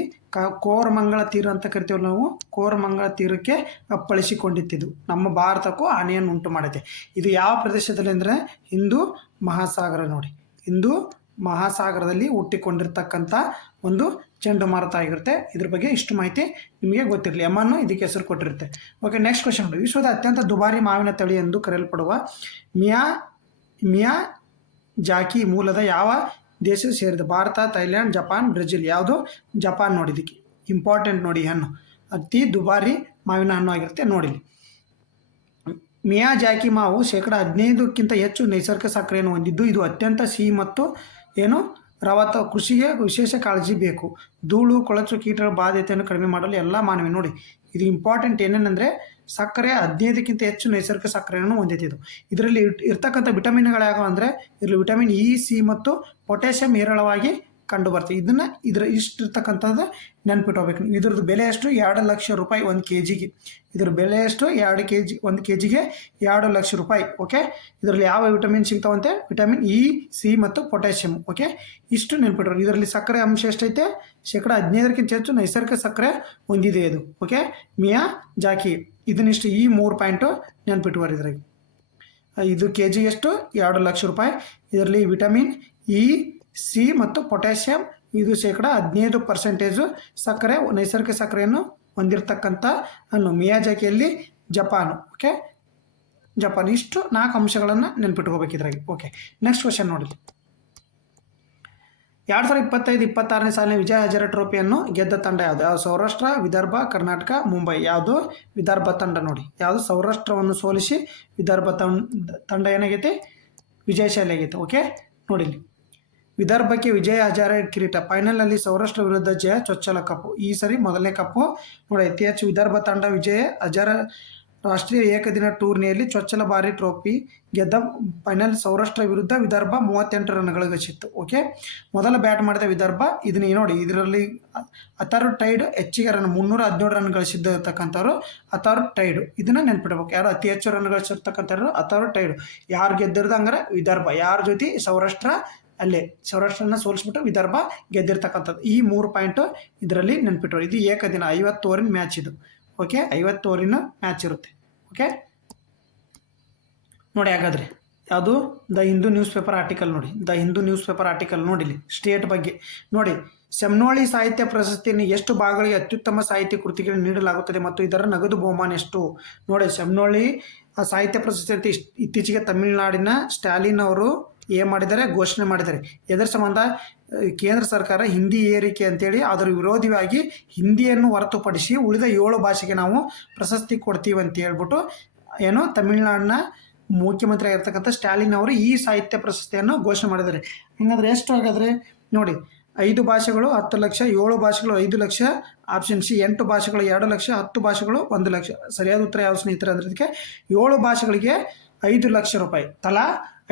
ಕೋರಮಂಗಲ ತೀರ ಅಂತ ಕರಿತೀವಿ ನಾವು. ಕೋರಮಂಗಲ ತೀರಕ್ಕೆ ಅಪ್ಪಳಿಸಿಕೊಂಡಿದ್ದು ನಮ್ಮ ಭಾರತಕ್ಕೂ ಹಾನಿಯನ್ನು ಉಂಟು ಮಾಡುತ್ತೆ. ಇದು ಯಾವ ಪ್ರದೇಶದಲ್ಲಿ ಅಂದರೆ ಹಿಂದೂ ಮಹಾಸಾಗರ ನೋಡಿ. ಹಿಂದೂ ಮಹಾಸಾಗರದಲ್ಲಿ ಹುಟ್ಟಿಕೊಂಡಿರ್ತಕ್ಕಂಥ ಒಂದು ಚಂಡಮಾರುತ ಆಗಿರುತ್ತೆ. ಇದ್ರ ಬಗ್ಗೆ ಇಷ್ಟು ಮಾಹಿತಿ ನಿಮಗೆ ಗೊತ್ತಿರಲಿ. ಯಮನ್ನು ಇದಕ್ಕೆ ಹೆಸರು ಕೊಟ್ಟಿರುತ್ತೆ. ಓಕೆ, ನೆಕ್ಸ್ಟ್ ಕ್ವಶನ್ ನೋಡಿ. ವಿಶ್ವದ ಅತ್ಯಂತ ದುಬಾರಿ ಮಾವಿನ ತಳಿ ಎಂದು ಕರೆಯಲ್ಪಡುವ ಮಿಯಾಜಾಕಿ ಮೂಲದ ಯಾವ ದೇಶ ಸೇರಿದೆ? Bharat, Thailand, Japan, Brazil. ಯಾವುದು? ಜಪಾನ್ ನೋಡಿ. ಇದಕ್ಕೆ ಇಂಪಾರ್ಟೆಂಟ್ ನೋಡಿ. ಹಣ್ಣು ಅತಿ ದುಬಾರಿ ಮಾವಿನ ಹಣ್ಣು ಆಗಿರುತ್ತೆ ನೋಡಿ. ಮಿಯಾಜಾಕಿ ಮಾವು 15% ಹೆಚ್ಚು ನೈಸರ್ಗಿಕ ಸಕ್ಕರೆಯನ್ನು ಹೊಂದಿದ್ದು ಇದು ಅತ್ಯಂತ ಸಿಹಿ ಮತ್ತು ರವತ. ಕೃಷಿಗೆ ವಿಶೇಷ ಕಾಳಜಿ ಬೇಕು. ಧೂಳು, ಕೊಳಚು, ಕೀಟಗಳ ಬಾಧ್ಯತೆಯನ್ನು ಕಡಿಮೆ ಮಾಡಲು ಎಲ್ಲ ಮಾನವಿ ನೋಡಿ. ಇದು ಇಂಪಾರ್ಟೆಂಟ್ ಏನೇನೆಂದರೆ ಸಕ್ಕರೆ 15ಕ್ಕಿಂತ ಹೆಚ್ಚು ನೈಸರ್ಗಿಕ ಸಕ್ಕರೆಯನ್ನು ಹೊಂದಿದೆ. ಇದರಲ್ಲಿ ಇರ್ತಕ್ಕಂಥ ವಿಟಮಿನ್ಗಳು ಯಾವ ಅಂದರೆ ಇದರಲ್ಲಿ ವಿಟಮಿನ್ ಇ, ಸಿ ಮತ್ತು ಪೊಟ್ಯಾಷಿಯಂ ಹೇರಳವಾಗಿ ಕಂಡು ಬರ್ತದೆ. ಇಷ್ಟಿರ್ತಕ್ಕಂಥದ್ದು ನೆನ್ಪಿಟ್ಕೋಬೇಕು. ಇದ್ರದ್ದು ಬೆಲೆ ಎಷ್ಟು? 2 ಲಕ್ಷ ರೂಪಾಯಿ 1 kg. ಇದ್ರ ಬೆಲೆ ಎಷ್ಟು? 1 kgಗೆ 2 ಲಕ್ಷ ರೂಪಾಯಿ. ಓಕೆ, ಇದರಲ್ಲಿ ಯಾವ ವಿಟಮಿನ್ ಸಿಗ್ತಾವಂತೆ? ವಿಟಮಿನ್ ಇ, ಸಿ ಮತ್ತು ಪೊಟ್ಯಾಷಿಯಂ. ಓಕೆ, ಇಷ್ಟು ನೆನ್ಪಿಟ್ರು. ಇದರಲ್ಲಿ ಸಕ್ಕರೆ ಅಂಶ ಎಷ್ಟೈತೆ? 15% ಹೆಚ್ಚು ನೈಸರ್ಗಿಕ ಸಕ್ಕರೆ ಹೊಂದಿದೆ ಇದು. ಓಕೆ, ಮಿಯಾಜಾಕಿ ಇದನ್ನಿಷ್ಟು ಈ 3 ಪಾಯಿಂಟು ನೆನ್ಪಿಟ್ಕೋರಿ. ಇದ್ರಾಗ ಇದು kg ಎಷ್ಟು? 2 ಲಕ್ಷ ರೂಪಾಯಿ. ಇದರಲ್ಲಿ ವಿಟಮಿನ್ ಇ, ಸಿ ಮತ್ತು ಪೊಟ್ಯಾಷಿಯಂ ಇದು 15% ಸಕ್ಕರೆ, ನೈಸರ್ಗಿಕ ಸಕ್ಕರೆಯನ್ನು ಹೊಂದಿರತಕ್ಕಂಥ ಹಣ್ಣು ಮಿಯಾಜಾಕಿಯಲ್ಲಿ ಜಪಾನು. Okay, Japan. ಇಷ್ಟು 4 ಅಂಶಗಳನ್ನು ನೆನ್ಪಿಟ್ಕೋಬೇಕು ಇದ್ರಾಗಿ. ಓಕೆ, ನೆಕ್ಸ್ಟ್ ಕ್ವಶನ್ ನೋಡಿ. 2025-26ನೇ ಸಾಲಿನ ವಿಜಯ ಹಜಾರೆ ಟ್ರೋಫಿಯನ್ನು ಗೆದ್ದ ತಂಡ ಯಾವುದು? ಸೌರಾಷ್ಟ್ರ, ವಿದರ್ಭ, ಕರ್ನಾಟಕ, ಮುಂಬೈ. ಯಾವುದು? ವಿದರ್ಭ ತಂಡ ನೋಡಿ. ಯಾವುದು? ಸೌರಾಷ್ಟ್ರವನ್ನು ಸೋಲಿಸಿ ವಿದರ್ಭ ತಂಡ ಏನಾಗೈತೆ? ವಿಜಯಶಾಲಿ ಆಗೈತೆ. ಓಕೆ, ನೋಡಿ ವಿದರ್ಭಕ್ಕೆ ವಿಜಯ ಹಜಾರೆ ಕಿರೀಟ. ಫೈನಲ್ನಲ್ಲಿ ಸೌರಾಷ್ಟ್ರ ವಿರುದ್ಧ ಜಯ, ಚೊಚ್ಚಲ ಕಪ್ಪು. ಈ ಸರಿ ಮೊದಲನೇ ಕಪ್ಪು ನೋಡಿ. ಅತಿ ಹೆಚ್ಚು ವಿದರ್ಭ ತಂಡ ವಿಜಯ ಹಜಾರೆ ರಾಷ್ಟ್ರೀಯ ಏಕದಿನ ಟೂರ್ನಿಯಲ್ಲಿ ಚೊಚ್ಚಲ ಬಾರಿ ಟ್ರೋಫಿ ಗೆದ್ದ. ಫೈನಲ್ ಸೌರಾಷ್ಟ್ರ ವಿರುದ್ಧ ವಿದರ್ಭ 38 ರನ್ಗಳು ಗಳಿಸಿತ್ತು. ಓಕೆ, ಮೊದಲ ಬ್ಯಾಟ್ ಮಾಡಿದ ವಿದರ್ಭ. ಇದನ್ನ ನೋಡಿ, ಇದರಲ್ಲಿ ಅಥರ್ ಟೈಡ್ ಹೆಚ್ಚಿಗೆ ರನ್ 317 ರನ್ ಗಳಿಸಿದ್ದಕ್ಕಂಥವ್ರು ಅಥರ್ ಟೈಡ್. ಇದನ್ನ ನೆನ್ಪಿಡ್ಬೇಕು. ಯಾರು ಅತಿ ಹೆಚ್ಚು ರನ್ ಗಳಿಸಿರ್ತಕ್ಕಂಥವ್ರು? Author Tide. ಯಾರು ಗೆದ್ದಿರೋದು ಹಂಗಾರೆ? ವಿದರ್ಭ. ಯಾರ ಜೊತೆ? ಸೌರಾಷ್ಟ್ರ. ಅಲ್ಲೇ ಸೌರಾಷ್ಟ್ರನ ಸೋಲಿಸ್ಬಿಟ್ಟು ವಿದರ್ಭ ಗೆದ್ದಿರ್ತಕ್ಕಂಥದ್ದು. ಈ 3 ಪಾಯಿಂಟು ಇದರಲ್ಲಿ ನೆನ್ಪಿಟ್ಟರು. ಇದು ಏಕದಿನ 50 ಓವರಿನ ಮ್ಯಾಚ್ ಇದು. ಓಕೆ, 50 ಓವರಿನ ಮ್ಯಾಚ್ ಇರುತ್ತೆ. ಓಕೆ ನೋಡಿ. ಹಾಗಾದರೆ ಯಾವುದು? The Hindu newspaper article ನೋಡಿ. The Hindu newspaper article ನೋಡಿಲಿ ಸ್ಟೇಟ್ ಬಗ್ಗೆ ನೋಡಿ. ಸೆಮ್ನೋಳಿ ಸಾಹಿತ್ಯ ಪ್ರಶಸ್ತಿಯನ್ನು ಎಷ್ಟು ಭಾಗಗಳಿಗೆ ಅತ್ಯುತ್ತಮ ಸಾಹಿತ್ಯ ಕೃತಿಗಳನ್ನು ನೀಡಲಾಗುತ್ತದೆ ಮತ್ತು ಇದರ ನಗದು ಬಹುಮಾನ ಎಷ್ಟು? ನೋಡಿ, ಸೆಮ್ನೋಳಿ ಸಾಹಿತ್ಯ ಪ್ರಶಸ್ತಿ ಅಂತ ಇತ್ತೀಚೆಗೆ ತಮಿಳುನಾಡಿನ ಸ್ಟಾಲಿನ್ ಅವರು ಏನು ಮಾಡಿದ್ದಾರೆ? ಘೋಷಣೆ ಮಾಡಿದ್ದಾರೆ. ಎದರ ಸಂಬಂಧ? ಕೇಂದ್ರ ಸರ್ಕಾರ ಹಿಂದಿ ಏರಿಕೆ ಅಂತೇಳಿ ಅದರ ವಿರೋಧವಾಗಿ ಹಿಂದಿಯನ್ನು ಹೊರತುಪಡಿಸಿ ಉಳಿದ 7 ಭಾಷೆಗೆ ನಾವು ಪ್ರಶಸ್ತಿ ಕೊಡ್ತೀವಿ ಅಂತ ಹೇಳ್ಬಿಟ್ಟು ತಮಿಳುನಾಡಿನ ಮುಖ್ಯಮಂತ್ರಿ ಆಗಿರ್ತಕ್ಕಂಥ ಸ್ಟಾಲಿನ್ ಅವರು ಈ ಸಾಹಿತ್ಯ ಪ್ರಶಸ್ತಿಯನ್ನು ಘೋಷಣೆ ಮಾಡಿದ್ದಾರೆ. ಹಂಗಂದ್ರೆ ಎಷ್ಟು ಹಾಗಾದರೆ ನೋಡಿ, 5 ಭಾಷೆಗಳು 10 ಲಕ್ಷ, 7 ಭಾಷೆಗಳು 5 ಲಕ್ಷ, ಆಪ್ಷನ್ ಸಿ 8 ಭಾಷೆಗಳು 2 ಲಕ್ಷ, 10 ಭಾಷೆಗಳು 1 ಲಕ್ಷ. ಸರಿಯಾದ ಉತ್ತರ ಯಾವ ಸ್ನೇಹಿತರೆ ಅಂದ್ರೆ ಇದಕ್ಕೆ 7 ಭಾಷೆಗಳಿಗೆ 5 ಲಕ್ಷ ರೂಪಾಯಿ, ತಲಾ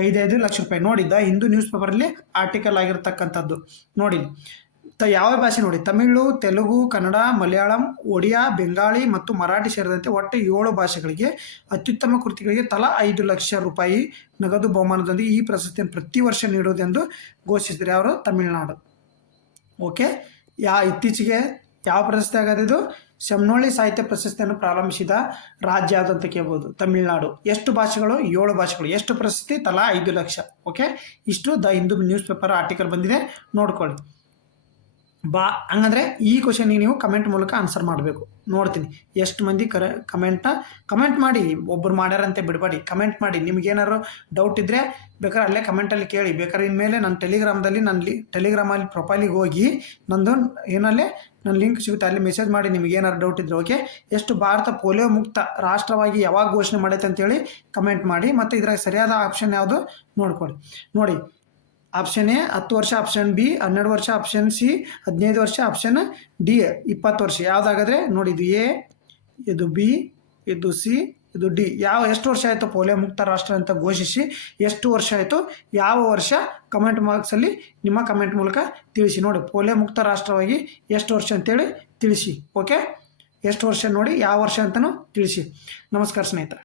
5 ಲಕ್ಷ ರೂಪಾಯಿ. ನೋಡಿದ್ದ ಹಿಂದೂ ನ್ಯೂಸ್ ಪೇಪರಲ್ಲಿ ಆರ್ಟಿಕಲ್ ಆಗಿರ್ತಕ್ಕಂಥದ್ದು. ನೋಡಿ ಯಾವ ಭಾಷೆ ನೋಡಿ, ತಮಿಳು, ತೆಲುಗು, ಕನ್ನಡ, ಮಲಯಾಳಂ, ಒಡಿಯಾ, ಬೆಂಗಾಳಿ ಮತ್ತು ಮರಾಠಿ ಸೇರಿದಂತೆ ಒಟ್ಟು 7 ಭಾಷೆಗಳಿಗೆ ಅತ್ಯುತ್ತಮ ಕೃತಿಗಳಿಗೆ ತಲಾ 5 ಲಕ್ಷ ರೂಪಾಯಿ ನಗದು ಬಹುಮಾನದೊಂದಿಗೆ ಈ ಪ್ರಶಸ್ತಿಯನ್ನು ಪ್ರತಿ ವರ್ಷ ನೀಡುವುದೆಂದು ಘೋಷಿಸಿದ್ದಾರೆ ಅವರು ತಮಿಳುನಾಡು. ಓಕೆ, ಇತ್ತೀಚೆಗೆ ಯಾವ ಪ್ರಶಸ್ತಿ ಆಗೋದಿದು? ಶಮ್ನೋಳಿ ಸಾಹಿತ್ಯ ಪ್ರಶಸ್ತಿಯನ್ನು ಪ್ರಾರಂಭಿಸಿದ ರಾಜ್ಯ ಯಾವುದು ಅಂತ ಕೇಳ್ಬೋದು, ತಮಿಳುನಾಡು. ಎಷ್ಟು ಭಾಷೆಗಳು? 7 ಭಾಷೆಗಳು. ಎಷ್ಟು ಪ್ರಶಸ್ತಿ? ತಲಾ 5 ಲಕ್ಷ. ಓಕೆ, ಇಷ್ಟು the Hindu newspaper article ಬಂದಿದೆ, ನೋಡ್ಕೊಳ್ಳಿ. ಹಂಗಂದ್ರೆ ಈ ಕ್ವಶನ್ಗೆ ನೀವು ಕಮೆಂಟ್ ಮೂಲಕ ಆನ್ಸರ್ ಮಾಡಬೇಕು. ನೋಡ್ತೀನಿ ಎಷ್ಟು ಮಂದಿ ಕಮೆಂಟ್ ಮಾಡಿ. ಒಬ್ಬರು ಮಾಡ್ಯಾರಂತೆ ಬಿಡಬೇಡಿ, ಕಮೆಂಟ್ ಮಾಡಿ. ನಿಮ್ಗೇನಾದ್ರು ಡೌಟ್ ಇದ್ದರೆ ಬೇಕಾದ್ರೆ ಅಲ್ಲೇ ಕಮೆಂಟಲ್ಲಿ ಕೇಳಿ. ಬೇಕಾದ್ರೆ ಇನ್ಮೇಲೆ ನನ್ನ ಟೆಲಿಗ್ರಾಮಲ್ಲಿ ಟೆಲಿಗ್ರಾಮಲ್ಲಿ ಪ್ರೊಫೈಲಿಗೆ ಹೋಗಿ ನನ್ನ ಲಿಂಕ್ ಸಿಗುತ್ತೆ, ಅಲ್ಲಿ ಮೆಸೇಜ್ ಮಾಡಿ ನಿಮ್ಗೇನಾದ್ರು ಡೌಟ್ ಇದ್ದರೆ. ಓಕೆ, ಎಷ್ಟು ಭಾರತ ಪೋಲಿಯೋ ಮುಕ್ತ ರಾಷ್ಟ್ರವಾಗಿ ಯಾವಾಗ ಘೋಷಣೆ ಮಾಡೈತೆ ಅಂತೇಳಿ ಕಮೆಂಟ್ ಮಾಡಿ. ಮತ್ತು ಇದ್ರಾಗ ಸರಿಯಾದ ಆಪ್ಷನ್ ಯಾವುದು ನೋಡ್ಕೊಳ್ಳಿ. ನೋಡಿ, ಆಪ್ಷನ್ ಎ 10 ವರ್ಷ, ಆಪ್ಷನ್ ಬಿ 12 ವರ್ಷ, ಆಪ್ಷನ್ ಸಿ 15 ವರ್ಷ, ಆಪ್ಷನ್ ಡಿ 20 ವರ್ಷ. ಯಾವುದಾಗಾದ್ರೆ ನೋಡಿ, ಇದು ಎ, ಇದು ಬಿ, ಇದು ಸಿ, ಇದು ಡಿ. ಎಷ್ಟು ವರ್ಷ ಆಯಿತು ಪೋಲಿಯೋ ಮುಕ್ತ ರಾಷ್ಟ್ರ ಅಂತ ಘೋಷಿಸಿ? ಎಷ್ಟು ವರ್ಷ ಆಯಿತು, ಯಾವ ವರ್ಷ? ಕಮೆಂಟ್ ಬಾಕ್ಸಲ್ಲಿ ನಿಮ್ಮ ಕಮೆಂಟ್ ಮೂಲಕ ತಿಳಿಸಿ. ನೋಡಿ, ಪೋಲಿಯೋ ಮುಕ್ತ ರಾಷ್ಟ್ರವಾಗಿ ಎಷ್ಟು ವರ್ಷ ಅಂತೇಳಿ ತಿಳಿಸಿ. ಓಕೆ, ಎಷ್ಟು ವರ್ಷ ನೋಡಿ, ಯಾವ ವರ್ಷ ಅಂತಲೂ ತಿಳಿಸಿ. ನಮಸ್ಕಾರ ಸ್ನೇಹಿತರೆ.